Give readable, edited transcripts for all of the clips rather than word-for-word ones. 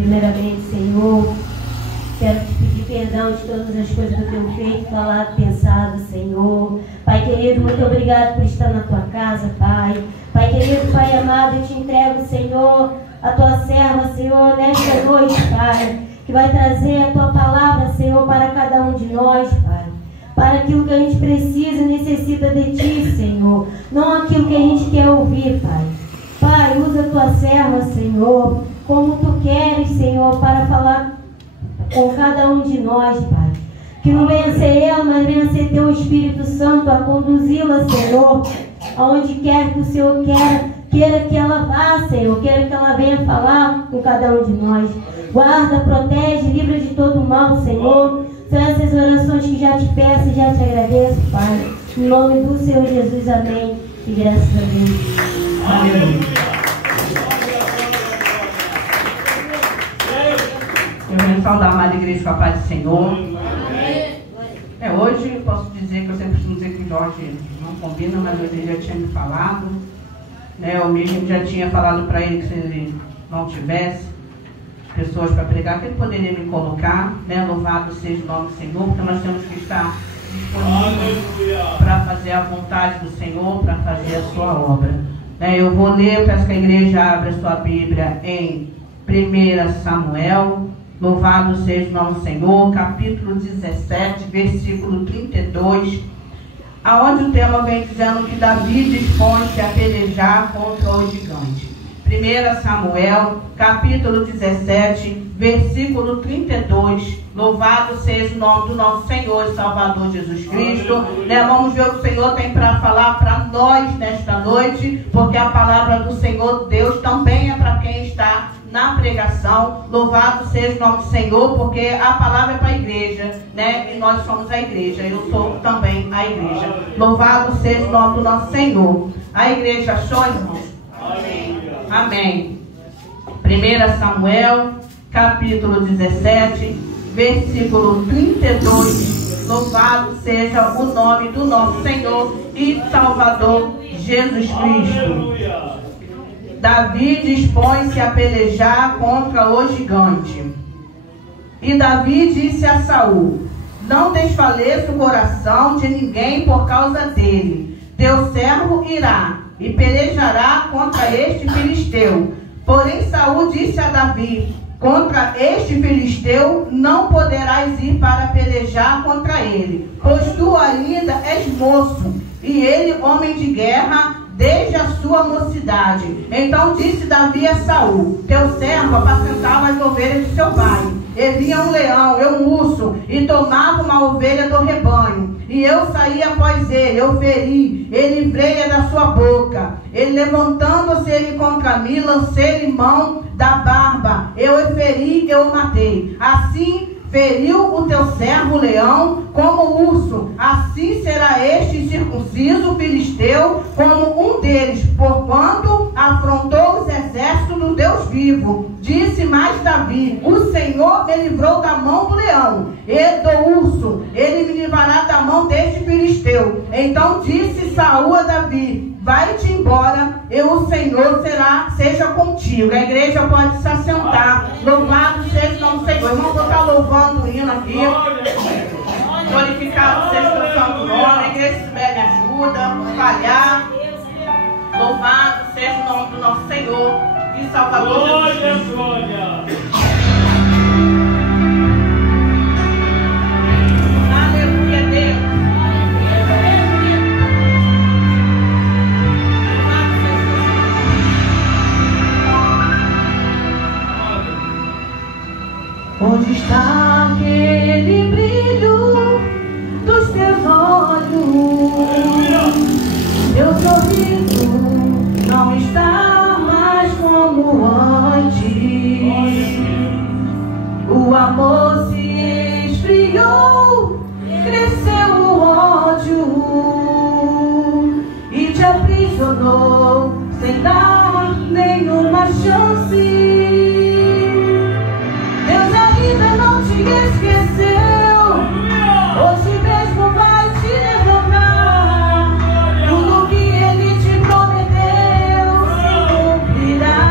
Primeiramente, Senhor, quero te pedir perdão de todas as coisas que eu tenho feito, falado, pensado, Senhor. Pai querido, muito obrigado por estar na tua casa, Pai. Pai querido, Pai amado, eu te entrego, Senhor, a tua serva, Senhor, nesta noite, Pai, que vai trazer a tua palavra, Senhor, para cada um de nós, Pai. Para aquilo que a gente precisa e necessita de ti, Senhor. Não aquilo que a gente quer ouvir, Pai. Pai, usa a tua serva, Senhor, como tu queres, Senhor, para falar com cada um de nós, Pai. Que não venha ser eu, mas venha ser teu Espírito Santo a conduzi-la, Senhor, aonde quer que o Senhor queira que ela vá, Senhor, queira que ela venha falar com cada um de nós. Guarda, protege, livra de todo mal, Senhor. São essas orações que já te peço e já te agradeço, Pai. Em nome do Senhor Jesus, amém. E graças a Deus. Amém. Eu venho saudar a amada igreja com a paz do Senhor. Hoje eu posso dizer que eu sempre costumo dizer que o Jorge não combina, mas hoje ele já tinha me falado. Eu mesmo já tinha falado para ele que se ele não tivesse pessoas para pregar, que ele poderia me colocar. Louvado seja o nome do Senhor, porque nós temos que estar disponíveis para fazer a vontade do Senhor, para fazer a sua obra. Eu vou ler, eu peço que a igreja abra sua Bíblia em 1 Samuel. Louvado seja o nome do Senhor, capítulo 17, versículo 32, aonde o tema vem dizendo que Davi dispõe-se a pelejar contra o gigante. 1 Samuel, capítulo 17, versículo 32. Louvado seja o nome do nosso Senhor e Salvador Jesus Cristo. Vamos ver o que o Senhor tem para falar para nós nesta noite, porque a palavra do Senhor Deus também é para quem está na pregação. Louvado seja o nome do Senhor, porque a palavra é para a igreja, e nós somos a igreja. Eu sou também a igreja. Louvado seja o nome do nosso Senhor. A igreja achou, irmãos? Amém. Amém. 1 Samuel, capítulo 17, versículo 32. Louvado seja o nome do nosso Senhor e Salvador Jesus Cristo. Davi dispõe-se a pelejar contra o gigante. E Davi disse a Saul: não desfaleça o coração de ninguém por causa dele. Teu servo irá e pelejará contra este filisteu. Porém Saul disse a Davi: contra este filisteu não poderás ir para pelejar contra ele, pois tu ainda és moço, e ele homem de guerra desde a sua mocidade. Então disse Davi a Saul: teu servo apacentava as ovelhas de seu pai. E vinha um leão, um urso, e tomava uma ovelha do rebanho. E eu saí após ele, eu feri, ele livrei-a da sua boca. Ele levantando-se ele contra mim, lancei-lhe mão da barba. Eu o feri, eu o matei. Assim feriu o teu servo leão como urso, assim será este circunciso filisteu como um deles, porquanto afrontou os exércitos do Deus vivo. Disse mais Davi: o Senhor me livrou da mão do leão e do urso, ele me livrará da mão deste filisteu. Então disse Saul a Davi: vai-te embora, e o Senhor seja contigo. A igreja pode se assentar. Louvado seja o nome do Senhor. Vamos botar louvando o hino aqui. Glorificado seja o teu santo nome. A igreja se tiver me ajuda, falhar. Louvado seja o nome do nosso Senhor e Salvador Jesus Cristo. Onde está aquele brilho dos teus olhos? Teu sorriso não está mais como antes. O amor se esfriou, cresceu o ódio e te aprisionou sem dar nenhuma chance. Não te esqueceu, hoje mesmo vai te levantar. Tudo que ele te prometeu se cumprirá.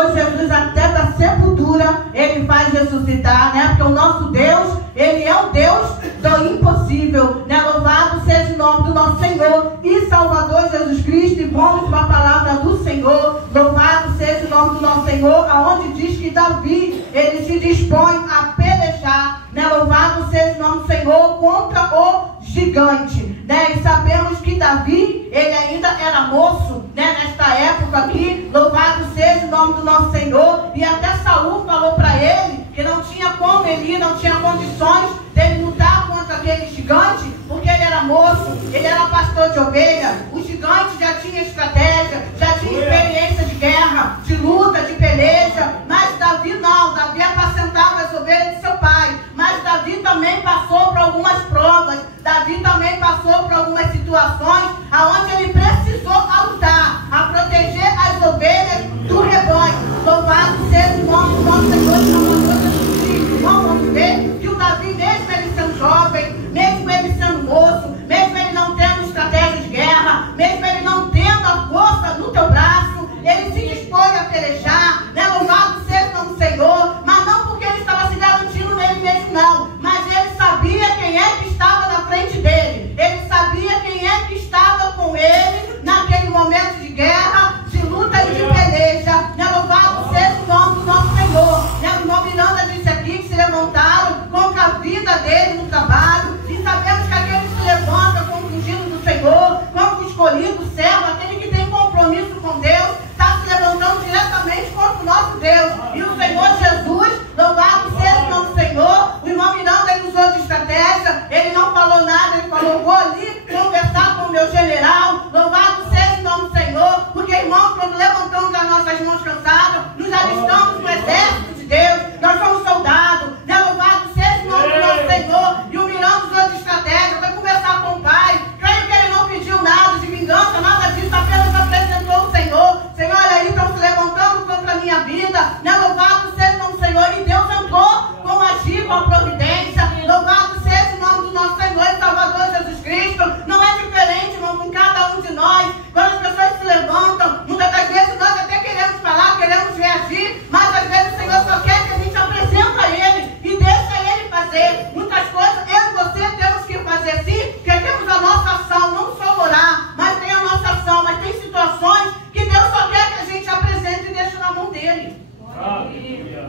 Senhor Jesus, até da sepultura, Ele faz ressuscitar, né? Porque o nosso Deus, Ele é o Deus do impossível, né? Louvado seja o nome do nosso Senhor e Salvador Jesus Cristo. E vamos para a palavra do Senhor. Louvado seja o nome do nosso Senhor, aonde diz que Davi, ele se dispõe a pelejar, né? Louvado seja o nome do Senhor contra o gigante, né? E sabemos que Davi, ele ainda era moço, né? Nesta época aqui, louvado seja o nome do nosso Senhor. E até Saul falou para ele que não tinha como ele ir, não tinha condições dele lutar contra aquele gigante, porque ele era moço, ele era pastor de ovelha. O gigante já tinha estratégia, já tinha experiência de guerra, de luta, de peleja. Mas Davi não, Davi apacentava as ovelhas de seu pai. Mas Davi também passou por algumas provas, Davi também passou por algumas situações aonde ele precisou lutar, a proteger as ovelhas do rebanho. Louvado seja o nome do nosso Senhor e Salvador Jesus Cristo. Vamos ver que o Davi, mesmo ele sendo jovem, mesmo ele sendo moço, mesmo ele não tendo estratégia de guerra, mesmo ele não tendo a força no teu braço, ele se dispõe a pelejar, né? Louvado seja o nome do Senhor, mas não porque ele estava se garantindo nele mesmo, não, mas ele sabia quem é que estava na frente dele, ele sabia quem é que estava com ele naquele momento de guerra, de luta e de peleja, né? Louvado seja o nome do nosso Senhor, né? O irmão Miranda disse aqui que se levantaram contra a vida dele no trabalho, e sabemos que aquele que se levanta como ungido do Senhor, como escolhido, servo, aquele que tem compromisso com Deus, está se levantando diretamente contra o nosso Deus. E o Senhor Jesus, louvado seja o nome do Senhor. O irmão Miranda, ele usou de estratégia, ele não falou nada, ele falou: vou ali conversar com o meu general. Louvado seja o nome do Senhor, porque, irmãos, quando levantamos as nossas mãos cansadas, nos alistamos no exército de Deus, nós somos soldados, né? Louvado seja o nome do nosso Senhor. E o Miranda usou de estratégia, foi conversar com o pai. Creio que ele não pediu nada de vingança, nada disso, apenas apresentou o Senhor. Senhor, olha aí, estão se levantando contra a minha vida, né? Louvado seja o nome do Senhor. E Deus entrou com agir, com a providência. Louvado seja o nome do nosso Senhor e Salvador Jesus Cristo. Não é diferente, irmão, com cada um de nós. Quando as pessoas se levantam, muitas das vezes nós até queremos falar, queremos reagir, mas às vezes o Senhor só quer que a gente apresenta a Ele e deixa Ele fazer. Muitas coisas eu e você temos que fazer sim, porque temos a nossa ação, não só orar, mas tem a nossa ação, mas tem situações que Deus só quer que a gente apresente e deixe na mão dele.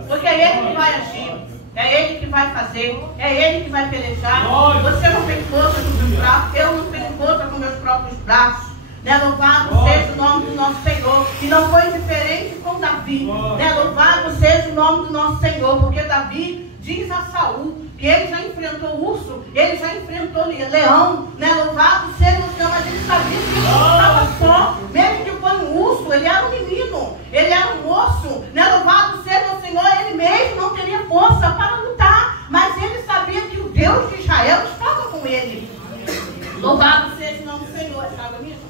Porque é Ele que vai agir, é Ele que vai fazer, é Ele que vai pelejar. Você não tem força com meus braços, eu não tenho força com meus próprios braços. Né? Louvado seja o nome do nosso Senhor. E não foi diferente com Davi, né? Louvado seja o nome do nosso Senhor, porque Davi diz a Saul que ele já enfrentou urso, ele já enfrentou leão, né? Louvado seja o Senhor, mas ele sabia que ele não estava só, mesmo que foi um urso, ele era um menino, ele era um moço, né? Louvado seja o Senhor, ele mesmo não teria força para lutar, mas ele sabia que o Deus de Israel estava com ele. Louvado seja o nome do Senhor, sabe mesmo?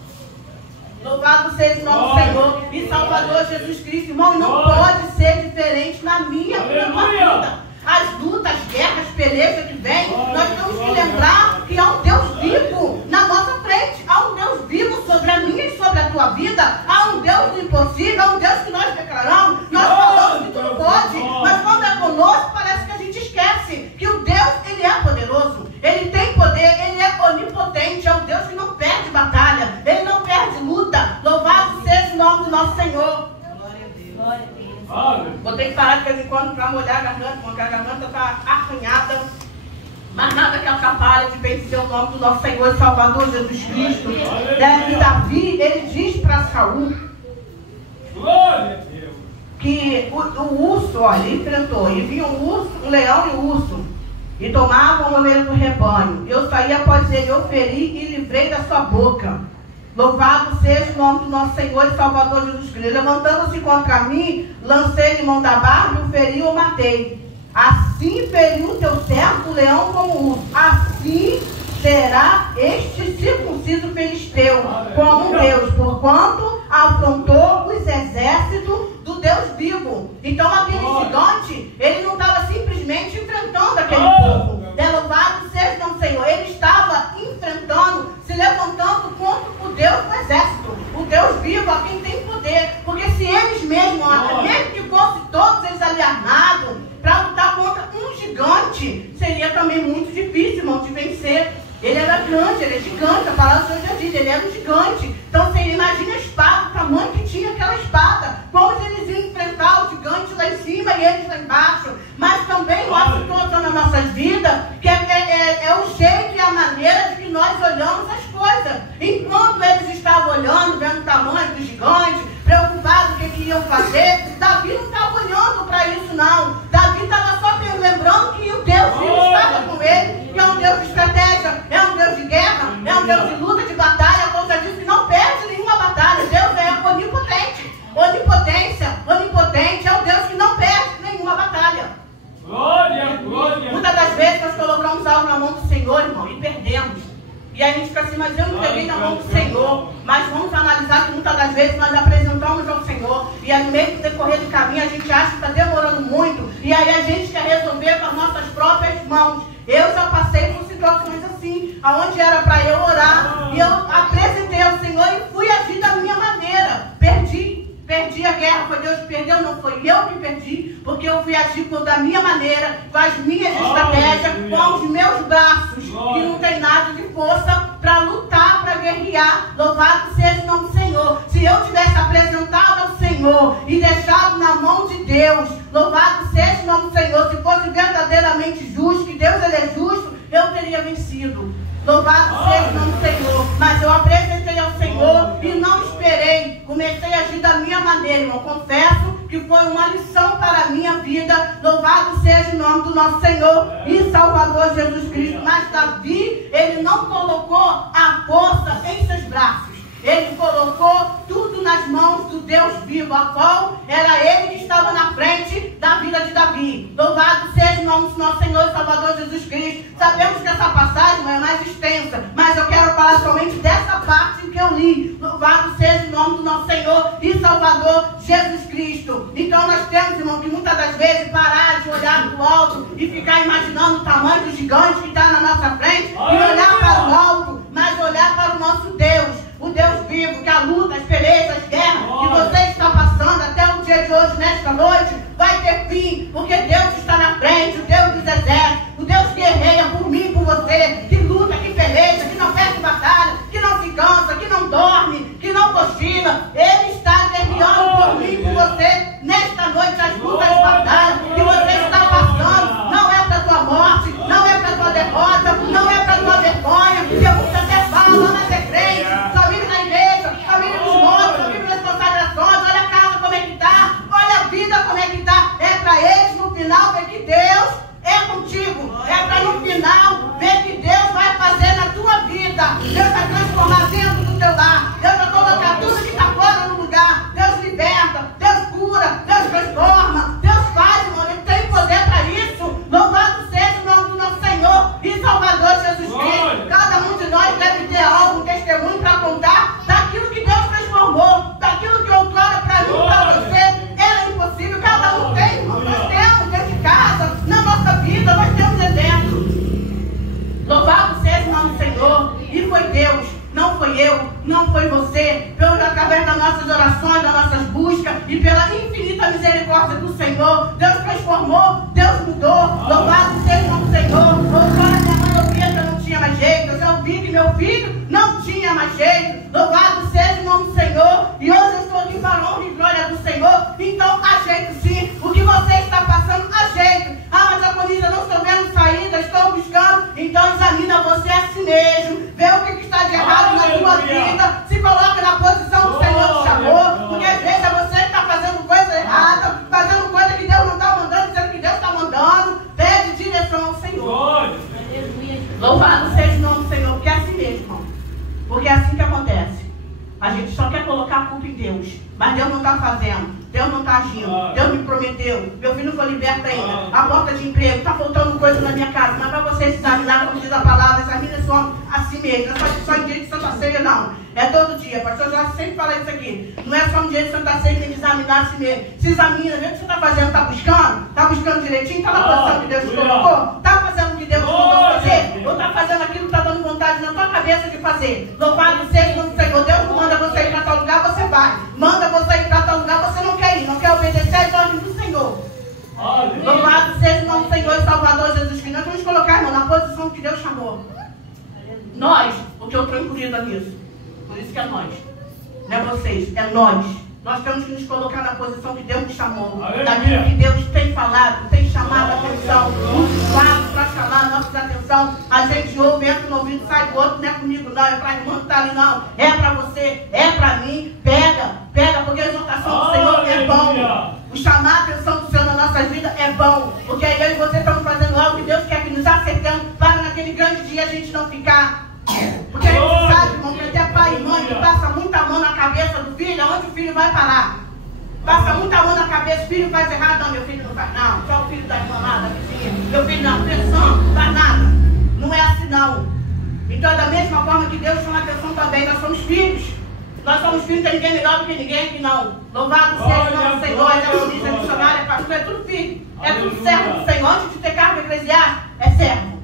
Louvado seja o nome do Senhor e Salvador Jesus Cristo. Irmão, não pode ser diferente na minha e na tua vida. As lutas, as guerras, as pelejas que vêm, nós temos que lembrar que há um Deus vivo na nossa frente. Há um Deus vivo sobre a minha e sobre a tua vida. Há um Deus do impossível, há um Deus que nós declaramos, nós falamos que tudo pode, mas quando é conosco parece que a gente esquece que o Deus, Ele é poderoso, Ele tem poder, Ele é onipotente, é um Deus que não perde batalha, Ele não perde luta. Louvado seja o nome do nosso Senhor. Glória a Deus. Glória a Deus. Vou ter que parar de vez em quando para molhar a garganta, porque a garganta está arranhada. Mas nada que atrapalhe de vencer o nome do nosso Senhor e Salvador Jesus Cristo. E Davi, ele diz para Saul que o urso, olha, ele enfrentou. E vinha um urso, um leão e um urso, e tomavam o meio do rebanho. Eu saí após ele, eu feri e livrei da sua boca. Louvado seja o nome do nosso Senhor e Salvador Jesus Cristo. Levantando-se contra mim, lancei-lhe mão da barba, o feri e o matei. Assim feriu o teu servo o leão como o urso. Assim será este circunciso filisteu como um Deus, porquanto afrontou os exércitos do Deus vivo. Então aquele gigante, ele não estava simplesmente enfrentando aquele povo. Louvado seja o Senhor. Ele estava enfrentando, se levantando contra o Deus do exército, o Deus vivo, a quem tem poder. Porque se eles mesmos, mesmo que também muito difícil, irmão, de vencer. Ele era grande, ele é gigante, a palavra do Senhor já diz, ele era um gigante. Então você imagina a espada, o tamanho que tinha aquela espada, como eles iam enfrentar o gigante lá em cima e eles lá embaixo. Mas também uma situação nas nossas vidas, que é o jeito e a maneira de que nós olhamos as coisas. Enquanto eles estavam olhando, vendo o tamanho do gigante, preocupados com o que iam fazer, Davi não estava olhando para isso não. Davi estava só lembrando que o Deus vivo estava com ele, que é um Deus de estratégia, é um Deus de guerra, é um Deus de luta, de batalha. Como já disse, que não perde nenhuma batalha. Deus é onipotente, onipotente, é o Deus que não perde nenhuma batalha. Glória, glória. Muitas das vezes nós colocamos algo na mão do Senhor, irmão, e perdemos. E a gente fica assim, mas eu entreguei na mão do Senhor. Mas vamos analisar que muitas das vezes nós apresentamos ao Senhor. E aí no meio do decorrer do caminho a gente acha que está demorando muito. E aí a gente quer resolver com as nossas próprias mãos. Eu já passei por situações assim, aonde era para eu orar. E eu apresentei ao Senhor e fui agir da minha maneira. Perdi a guerra, foi Deus que perdeu, não foi eu que perdi, porque eu fui agir da minha maneira, com as minhas estratégias, com os meus braços, que não tem nada de força para lutar, para guerrear. Louvado seja o nome do Senhor. Se eu tivesse apresentado ao Senhor e deixado na mão de Deus, louvado seja o nome do Senhor, se fosse verdadeiramente justo, que Deus ele é justo, eu teria vencido. Louvado seja o nome do Senhor. Mas eu apresentei ao Senhor e não esperei. Comecei a agir da minha maneira, irmão. Confesso que foi uma lição para a minha vida. Louvado seja o nome do nosso Senhor e Salvador Jesus Cristo. Mas Davi, ele não colocou a força em seus braços. Ele colocou tudo nas mãos do Deus vivo, a qual era ele que estava na frente da vida de Davi. Louvado seja o nome do nosso Senhor e Salvador Jesus Cristo. Sabemos que essa passagem é mais extensa, mas eu quero falar somente dessa parte que eu li. Louvado seja o nome do nosso Senhor e Salvador Jesus Cristo. Então nós temos, irmão, que muitas das vezes parar de olhar para o alto e ficar imaginando o tamanho do gigante que está na nossa frente e olhar para o alto, mas olhar para o nosso Deus. O Deus vivo, que a luta, as pelejas, as guerras que você está passando até o dia de hoje, nesta noite, vai ter fim, porque Deus está na frente, o Deus dos exércitos, o Deus que guerreia por mim e por você, que luta, que peleja, que não perde batalha, que não se cansa, que não dorme, que não cochila. Ele está guerreando por mim e por você nesta noite, as lutas, as batalhas que você está passando. Não é para a tua morte, não é para a tua derrota, não é para a tua vergonha, porque muitas até falam, não é ser crente, só vive na igreja, só vive nos montes, só vive nas consagrações, olha a casa como é que está, olha a vida como é que está. É para eles no final ver que Deus é contigo, é para no final ver que Deus vai fazer na tua vida. Deus vai transformar dentro do teu lar, Deus vai colocar tudo que está fora no lugar. Deus liberta, Deus cura, Deus transforma, Deus faz, irmão, ele tem poder para isso. Louvado seja o nome do nosso Senhor e Salvador Jesus Cristo. Cada um de nós deve ter algo, um testemunho para contar daquilo que Deus transformou, daquilo que outrora para mim, para você era impossível. Cada um tem, irmão. Nós temos dentro de casa, na nossa vida, nós temos exemplos. Louvado seja o nome do Senhor. E foi Deus, não foi eu, não foi você. Através das nossas orações, das nossas buscas e pela infinita misericórdia do Senhor, Deus transformou, Deus mudou. Louvado seja o nome do Senhor. Outrora minha mãe ouvia que eu não tinha mais jeito, eu já ouvi que meu filho não tinha mais jeito. Louvado seja o nome do Senhor. E hoje eu estou aqui para a honra e glória do Senhor. Então ajeite sim. O que você está passando, ajeite. Ah, mas a Conisa, não estou vendo saída, estou buscando. Então examina você a si mesmo, vê o que está de errado na tua vida, se coloca na posição que o Senhor te chamou, porque às vezes é você que está fazendo coisa errada, fazendo coisa que Deus não está mandando, dizendo que Deus está mandando. Pede direção ao Senhor. Louvado seja o nome do Senhor, porque é assim mesmo, irmão. Porque é assim que acontece. A gente só quer colocar a culpa em Deus, mas Deus não está fazendo, Deus não está agindo. Deus me prometeu, meu filho não foi liberto ainda, a porta de emprego, está faltando coisa na minha casa. Mas para você se examinar, como diz a palavra, examina esse homem a si mesmo. Não é só em dia de Santa Ceia, não, é todo dia. O pastor Jorge sempre fala isso aqui. Não é só no dia de Santa Ceia que tem que examinar a si mesmo. Se examina, vê o que você está fazendo, está buscando? Está buscando direitinho? Está na posição que Deus te colocou? Está fazendo o que Deus te mandou fazer? Ou está fazendo aquilo que está dando vontade na tua cabeça de fazer? Louvado seja o nome do Senhor. Deus não manda você ir para tal lugar, você vai. Manda você ir para tal lugar, você não quer ir, não quer obedecer às ordens do Senhor. Louvado seja o nome do Senhor e Salvador Jesus Cristo. Nós vamos colocar, irmão, na situação que Deus chamou. Nós, porque eu estou incluída nisso. Por isso que é nós. Não é vocês, é nós. Nós temos que nos colocar na posição que Deus nos chamou. Daquilo que Deus tem falado, tem chamado a atenção. Os quadros para chamar a nossa atenção. A gente ouve, entra no ouvido, sai do outro. Não é comigo não, é para a irmã que está ali não. É para você, é para mim. Pega, porque a exortação do Senhor é bom. O chamar a atenção do Senhor na nossa vida é bom. Porque aí eu e você estamos fazendo algo que Deus quer que nos acertemos para naquele grande dia a gente não ficar. Porque a gente sabe, irmão, que até pai e mãe que passa muita mão na cabeça do filho, aonde o filho vai parar? Passa muita mão na cabeça, o filho faz errado, não, meu filho não faz, não, só o filho da irmã lá, da vizinha, meu filho não, atenção, não faz nada. Não é assim não. Então é da mesma forma que Deus chama a atenção também, nós somos filhos. Nós somos filhos, não tem ninguém melhor do que ninguém aqui não. Louvado seja o nome do Senhor, é polícia, missionária, pastor, é tudo filho. É tudo servo do Senhor. Antes de ter cargo eclesiástico, é servo.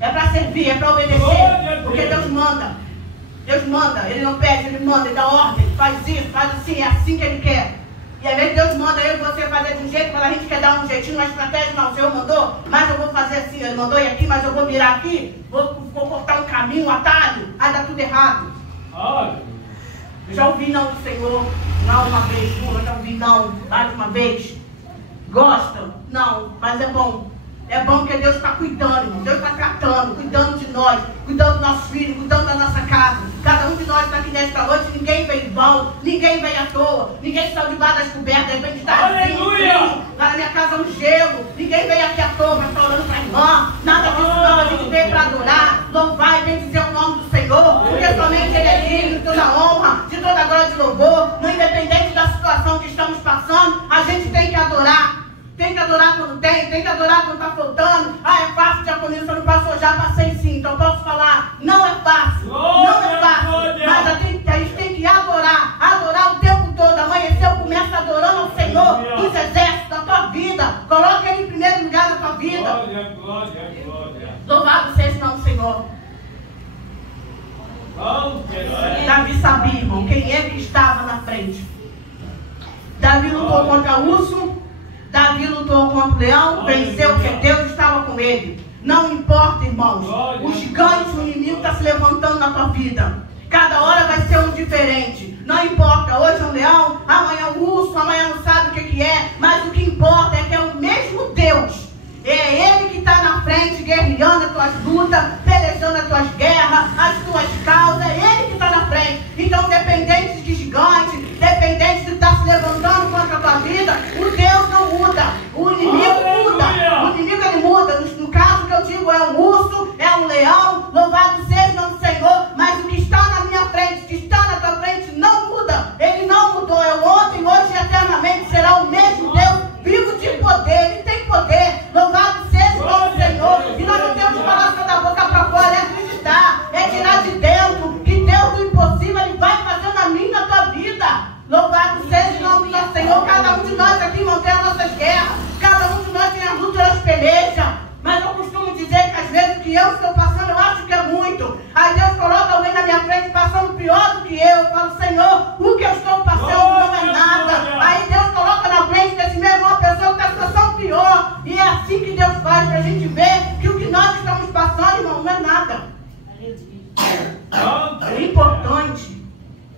É para servir, é para obedecer. Porque Deus manda. Deus manda, Ele não pede, Ele manda, Ele dá ordem. Faz isso, faz assim, é assim que Ele quer. E às vezes Deus manda eu e você fazer de um jeito, quando a gente quer dar um jeitinho, uma estratégia, não, o Senhor mandou, mas eu vou fazer assim, Ele mandou ir aqui, mas eu vou virar aqui, vou cortar um caminho, um atalho, aí dá tudo errado. Eu já ouvi não do Senhor, não uma vez, já ouvi não, mais uma vez. Gosta? Não, mas é bom. É bom que Deus está cuidando, Deus está tratando, cuidando de nós, cuidando dos nossos filhos, cuidando da nossa casa. Cada um de nós está aqui nesta noite, ninguém veio em vão, ninguém veio à toa, ninguém saiu debaixo das cobertas, de repente está assim, lá na minha casa um gelo, ninguém veio aqui à toa, mas está orando para a irmã, nada disso não, a gente veio para adorar, louvar e bendizer o nome do Senhor, porque somente Ele é digno de toda honra, de toda glória e de louvor, no independente da situação que estamos passando, a gente tem que adorar. Tem que adorar quando tem que adorar quando está faltando. Ah, é fácil, diaconisa, eu não passou, já passei sim. Então posso falar, não é fácil, não é fácil. Mas a gente tem que adorar o tempo todo. Amanheceu, começa adorando ao Senhor dos exércitos da tua vida. Coloca Ele em primeiro lugar na tua vida. Glória. Louvado seja o nome do Senhor. Davi sabia, irmão, quem é que estava na frente. Davi lutou contra o urso. Davi lutou contra o leão, venceu porque Deus estava com ele. Não importa, irmãos, o gigante, o inimigo está se levantando na tua vida. Cada hora vai ser um diferente. Não importa, hoje é um leão, amanhã é um urso, amanhã não sabe o que é. Mas o que importa é que é o mesmo Deus. É Ele que está na frente, guerreando as tuas lutas, pelejando as tuas guerras, as tuas causas. É Ele que está na frente. Então, dependente de gigante, dependente de estar se levantando contra a tua vida, o Deus não muda. O inimigo muda. O inimigo ele muda. No caso que eu digo é um urso, é um leão. Louvado seja o nome do Senhor. Mas o que está na minha frente, que está na tua frente, não muda. Ele não mudou. É ontem, hoje e eternamente será o mesmo Deus vivo de poder. Ele tem poder. Louvado seja o nome do Senhor. E nós não temos que falar só da boca para fora, é acreditar, é tirar de dentro que Deus do impossível Ele vai fazer na minha e na tua vida. Louvado seja o nome do nosso Senhor. Cada um de nós aqui mantém as nossas guerras. Cada um de nós tem as lutas e as pelejas. Mas eu costumo dizer que às vezes o que eu estou passando, eu acho que é muito. Aí Deus coloca alguém na minha frente passando pior do que eu. Eu falo, Senhor, o que eu estou passando não é nada. Aí Deus coloca na frente desse mesmo uma pessoa que está em situação pior. E é assim que Deus faz para a gente ver que o que nós estamos passando, irmão, não é nada. O importante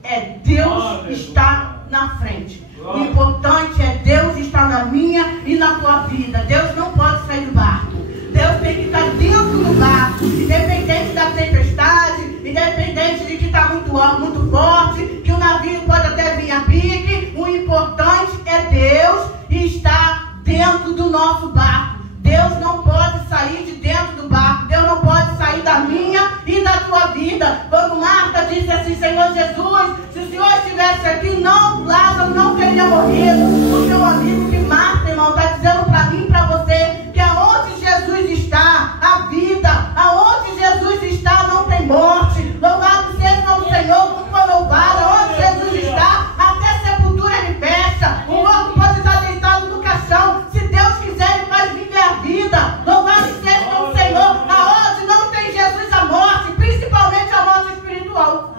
é Deus estar na frente. O importante é Deus estar na minha e na tua vida. Deus não pode sair do barco. Deus tem que estar dentro do barco. Independente da tempestade, independente de que está muito alto, muito forte, que o navio pode até vir a pique. O importante é Deus estar dentro do nosso barco. Deus não pode sair de dentro do barco. Deus não pode sair da minha e da tua vida. Quando Marta disse assim, Senhor Jesus, se o Senhor estivesse aqui, Lázaro não teria morrido. O seu amigo que Marta, irmão, está dizendo para mim e para você que aonde Jesus está, a vida, aonde Jesus está, não tem morte. Louvado seja o nome do Senhor, como foi louvado. Aonde Jesus está, até sepultura ele fecha. O outro pode estar deitado no caixão. Se Deus quiser, ele faz viver a vida. Louvado seja o nome do Senhor. Aonde não tem Jesus, a morte, principalmente a morte espiritual.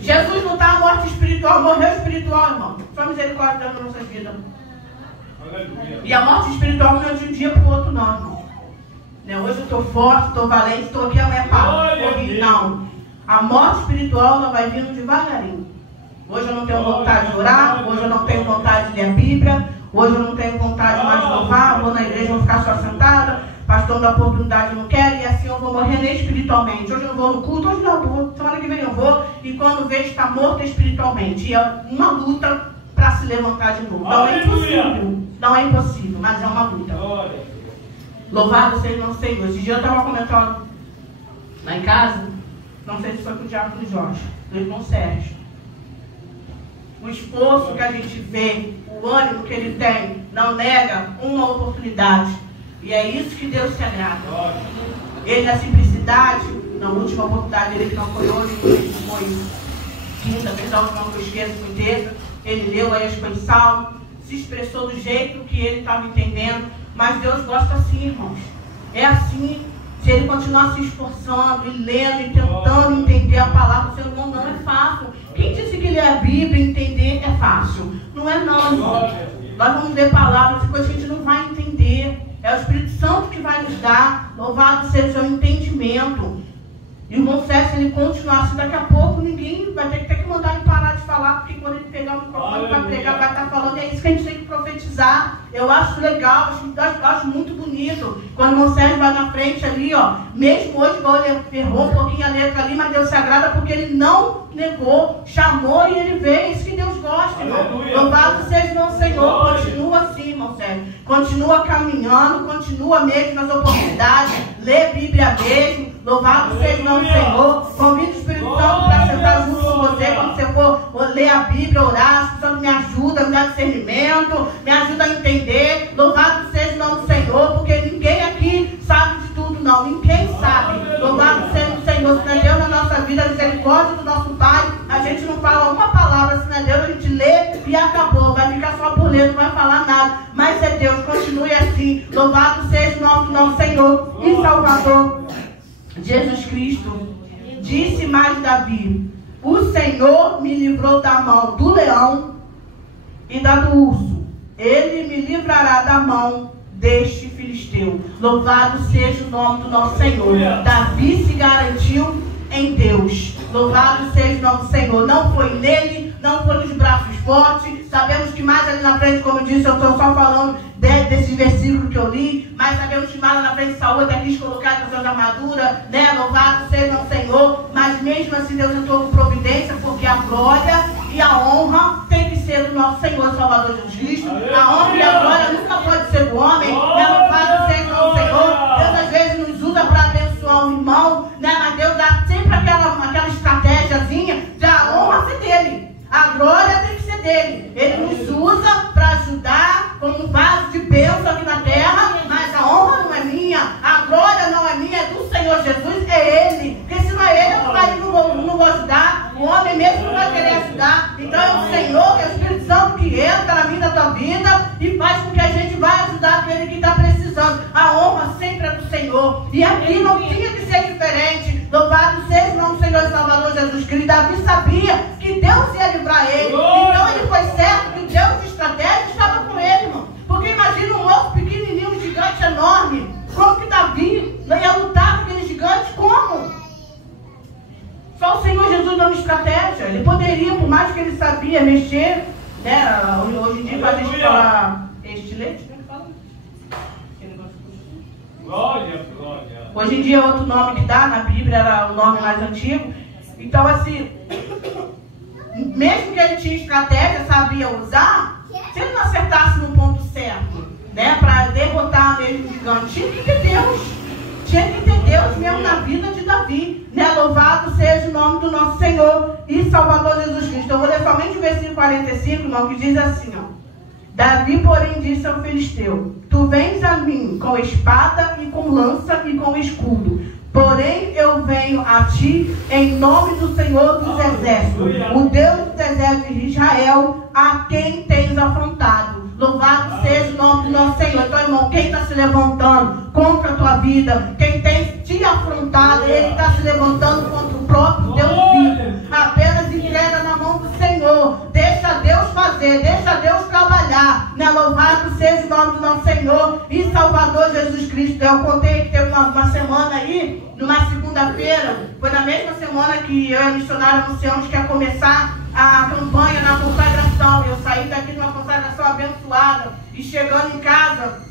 Jesus não está a morte espiritual, morreu espiritual, irmão. Só misericórdia na nossa vida. E a morte espiritual não é de um dia para o outro, não, irmão. Né? Hoje eu estou forte, estou valente, estou aqui, amanhã morri. Não. A morte espiritual ela vai vindo devagarinho. Hoje eu não tenho vontade de orar, hoje eu não tenho vontade de ler a Bíblia, hoje eu não tenho vontade de mais louvar, vou na igreja, vou ficar só sentada, pastor da oportunidade não quer, e assim eu vou morrendo espiritualmente. Hoje eu não vou no culto, hoje não vou, semana que vem eu vou, e quando vejo está morto espiritualmente. E é uma luta para se levantar de novo. Não é impossível, não é impossível, mas é uma luta. Louvado seja o nosso Senhor. Esse dia eu estava comentando lá em casa, não sei se foi com o diácono Jorge, do irmão Sérgio. O esforço que a gente vê, o ânimo que ele tem, não nega uma oportunidade. E é isso que Deus se agrada. Ele, na simplicidade, na última oportunidade, ele que não foi hoje, não foi quinta, vez a última que eu esqueço, foi terça, ele leu, aí foi salmo, se expressou do jeito que ele estava entendendo. Mas Deus gosta assim, irmãos. É assim. Se ele continuar se esforçando e lendo e tentando entender a palavra, o ser humano não é fácil. Quem disse que ler a Bíblia e entender é fácil? Não é não, irmão. Nós vamos ler palavras e coisas que a gente não vai entender. É o Espírito Santo que vai nos dar. Louvado seja o entendimento. E o irmão Sérgio, ele continuar assim, daqui a pouco ninguém vai ter que mandar ele parar de falar, porque quando ele pegar o microfone para pregar, vai estar falando, e é isso que a gente tem que profetizar. Eu acho legal, acho muito bonito. Quando o irmão Sérgio vai na frente ali, ó, mesmo hoje, ele errou um pouquinho a letra ali, mas Deus se agrada porque ele não negou, chamou e ele veio. É isso que Deus gosta, irmão. Louvado seja o Senhor. Continua assim, irmão Sérgio. Continua caminhando, continua mesmo nas oportunidades, lê Bíblia mesmo. Louvado seja o nome do Senhor. Convido o Espírito Santo para sentar junto com você quando você for ler a Bíblia, orar. O Espírito Santo me ajuda, me dá discernimento, me ajuda a entender. Louvado seja o nome do Senhor, porque ninguém aqui sabe de tudo, não. Ninguém sabe. Louvado seja o Senhor. Se não é Deus na nossa vida, a misericórdia do nosso Pai, a gente não fala uma palavra. Se não é Deus, a gente lê e acabou. Vai ficar só por ler, não vai falar nada. Mas é Deus, continue assim. Louvado seja o nome do nosso Senhor e Salvador Jesus Cristo. Disse mais Davi: o Senhor me livrou da mão do leão e da do urso. Ele me livrará da mão deste filisteu. Louvado seja o nome do nosso Senhor. Davi se garantiu em Deus. Louvado seja o nome do Senhor. Não foi nele, não foi nos braços fortes. Sabemos que mais ali na frente, como eu disse, eu estou só falando desse versículo que eu li, mas sabemos que mais lá na frente Saúl até quis colocar as suas armaduras, né? Louvado seja o Senhor. Mas mesmo assim Deus entrou com providência, porque a glória e a honra tem que ser do nosso Senhor Salvador Jesus Cristo. A honra e a glória nunca pode ser do homem, né? Louvado seja o Senhor. Deus às vezes nos usa para abençoar um irmão, né? Mas Deus dá sempre aquela estratégiazinha de a honra ser dele, a glória tem que ser dele. Ele nos usa para ajudar como um vaso de bênção aqui na terra, mas a honra não é minha, a glória não é minha, é do Senhor Jesus, é Ele. Porque se não é Ele, eu não vou ajudar, o homem mesmo não vai querer ajudar. Então é o Senhor, é o Espírito Santo que entra na vida da tua vida e faz com que a gente vai ajudar aquele que está precisando. A honra sempre é do Senhor. E aqui não tinha que ser diferente. Louvado seja o nome do Senhor e Salvador Jesus Cristo. Davi sabia que Deus ia livrar ele. Então ele foi certo que Deus de estratégia estava com ele, irmão. Porque imagina um outro pequenininho, um gigante enorme. Como que Davi não ia lutar com aquele gigante? Como? Só o Senhor Jesus dando estratégia. Ele poderia, por mais que ele sabia mexer, né? Hoje em dia faz isso para estilete, né? Glória, glória. Hoje em dia é outro nome que dá, na Bíblia era o nome mais antigo. Então assim, mesmo que ele tinha estratégia, sabia usar, se ele não acertasse no ponto certo, né, para derrotar mesmo o gigante, tinha que ter Deus. Tinha que ter Deus mesmo na vida de Davi, né? Louvado seja o nome do nosso Senhor e Salvador Jesus Cristo. Eu vou ler somente o versículo 45, irmão, que diz assim, ó. Davi, porém, disse ao filisteu: tu vens a mim com espada e com lança e com escudo, porém eu venho a ti em nome do Senhor dos exércitos, o Deus dos exércitos de Israel, a quem tens afrontado. Louvado seja o nome do nosso Senhor. Então, irmão, quem está se levantando contra a tua vida, quem tem te afrontado, ele está se levantando contra o próprio Deus vivo. Apenas entrega na mão do Senhor. Deixa Deus fazer, deixa Deus trabalhar. Né? Louvado seja o nome do nosso Senhor e Salvador Jesus Cristo. Eu contei que teve uma semana aí, numa segunda-feira, foi na mesma semana que eu e a missionária anunciamos que ia começar a campanha na consagração. Eu saí daqui de uma consagração abençoada e chegando em casa,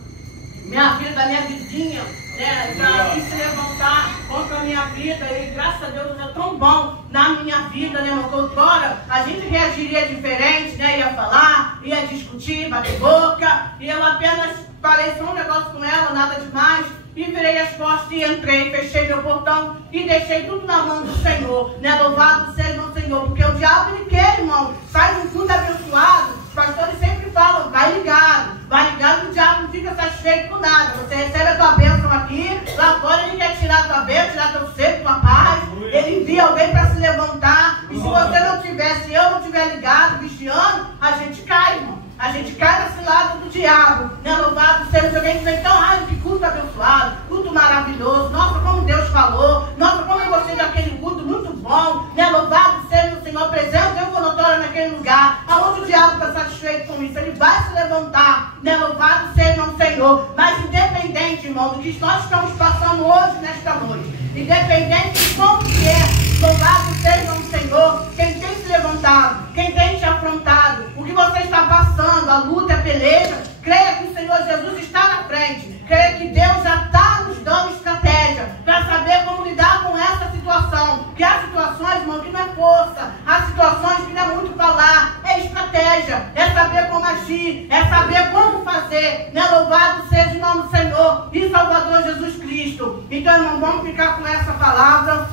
minha filha da minha vizinha, né, já quis se levantar contra a minha vida e graças a Deus é tão bom na minha vida, né, irmão, que outrora a gente reagiria diferente, né, ia falar, ia discutir, bater boca, e eu apenas falei só um negócio com ela, nada demais, e virei as costas e entrei, fechei meu portão e deixei tudo na mão do Senhor, né, louvado seja o Senhor, porque o diabo ele quer, irmão, sai de um culto abençoado, os pastores sempre falam, vai ligado que o diabo não fica satisfeito com nada, você recebe a tua bênção aqui, lá fora ele quer tirar a tua bênção, tirar teu seco, tua paz, ele envia alguém para se levantar, e se você não tiver, se eu não tiver ligado, vigiando, a gente cai, irmão. A gente cai nesse lado do diabo, né? Louvado seja alguém que vem então, ai, que culto abençoado, culto maravilhoso, nossa, como Deus falou, nossa, como eu gostei daquele culto, muito bom, né? Louvado seja o Senhor presente, eu vou notório naquele lugar, aonde o diabo está satisfeito com isso, ele vai se levantar, né? Louvado seja o Senhor, mas independente, irmão, do que nós estamos passando hoje, nesta noite, independente de como que é, louvado seja o Senhor, quem tem se levantado, quem tem te afrontado, o que você está passando, a luta, a peleja, creia que o Senhor Jesus está na frente, creia que Deus já está nos dando estratégia para saber como lidar com essa situação, que há situações, irmão, que não é força, há situações que não é muito falar, é estratégia, é saber como agir, é saber como fazer, né? Louvado seja o nome do Senhor e Salvador Jesus Cristo. Então, irmão, vamos ficar com essa palavra.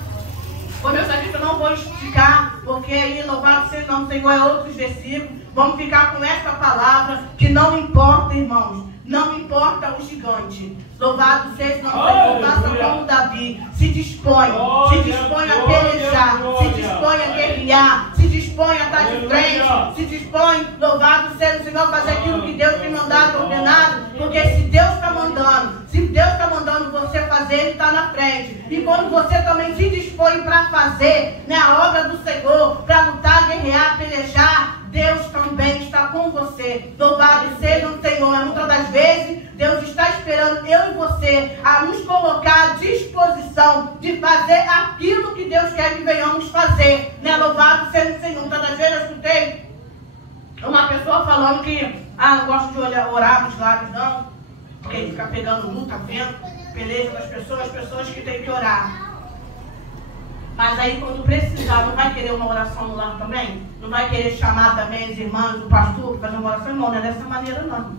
Como eu já disse, eu não vou explicar, porque aí, louvado seja o nome do Senhor, é outros versículos. Vamos ficar com essa palavra, que não importa, irmãos, não importa o gigante. Louvado seja o nome do Senhor, faça como Davi, se dispõe a pelejar, se dispõe a guerrear, se dispõe a estar de frente, se dispõe, louvado seja o Senhor, fazer aquilo que Deus tem mandado, ordenado, porque se Deus está mandando você fazer, Ele está na frente. E quando você também se dispõe para fazer, né, a obra do Senhor, para lutar, guerrear, pelejar, Deus também está com você. Louvado seja o Senhor. Muitas das vezes, Deus está esperando eu e você a nos colocar à disposição de fazer aquilo que Deus quer que venhamos fazer, né? Louvado seja o Senhor. Muitas das vezes eu escutei uma pessoa falando que não gosto de orar nos lábios, não, porque fica pegando luta, vento, peleja das pessoas, pessoas que têm que orar. Mas aí quando precisar, não vai querer uma oração no lar também? Não vai querer chamar também as irmãs, o pastor, para fazer uma oração? Não, não é dessa maneira não.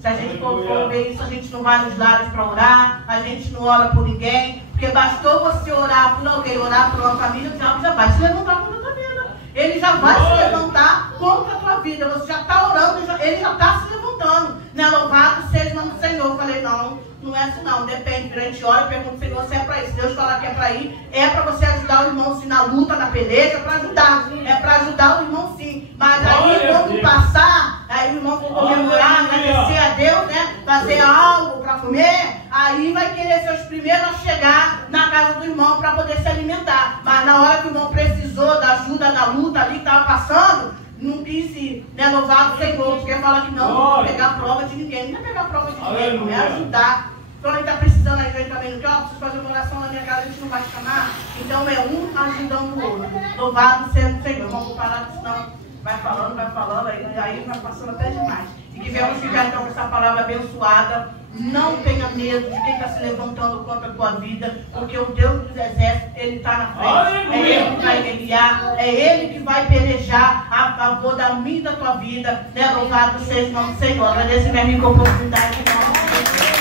Se a gente for ver isso, a gente não vai nos lares para orar, a gente não ora por ninguém, porque bastou você orar por alguém, orar por uma família, o diabo já vai se levantar contra a tua vida. Ele já vai se levantar contra a tua vida. Você já está orando, ele já está se levantando. Né? Louvado seja o nome do Senhor. Eu falei, não é assim não, depende, a gente ora e pergunta ao Senhor se é para isso. Deus fala que é para ir, é para você ajudar o irmão sim na luta, na peleja, é para ajudar, o irmão sim. Mas aí quando passar, aí o irmão for comemorar, agradecer a Deus, né, fazer algo para comer, aí vai querer ser os primeiros a chegar na casa do irmão para poder se alimentar. Mas na hora que o irmão precisou da ajuda na luta ali que estava passando, não quis ir, né? Louvado o Senhor, porque fala que não vou pegar prova de ninguém. Não é pegar prova de ninguém, não é ajudar. Então ele está precisando, aí vem também no que, preciso fazer uma oração na minha casa, a gente não vai chamar. Então é um ajudando o outro. Louvado seja o Senhor. Vamos parar, senão vai falando, aí vai passando até demais. E que venhamos ficar então com essa palavra abençoada. Não tenha medo de quem está se levantando contra a tua vida, porque o Deus dos exércitos, Ele está na frente. É Ele que vai guerrear, é Ele que vai pelejar a favor da minha e da tua vida. Né? Louvado seja o nome do Senhor. Agradeço minha amiga a oportunidade de nós.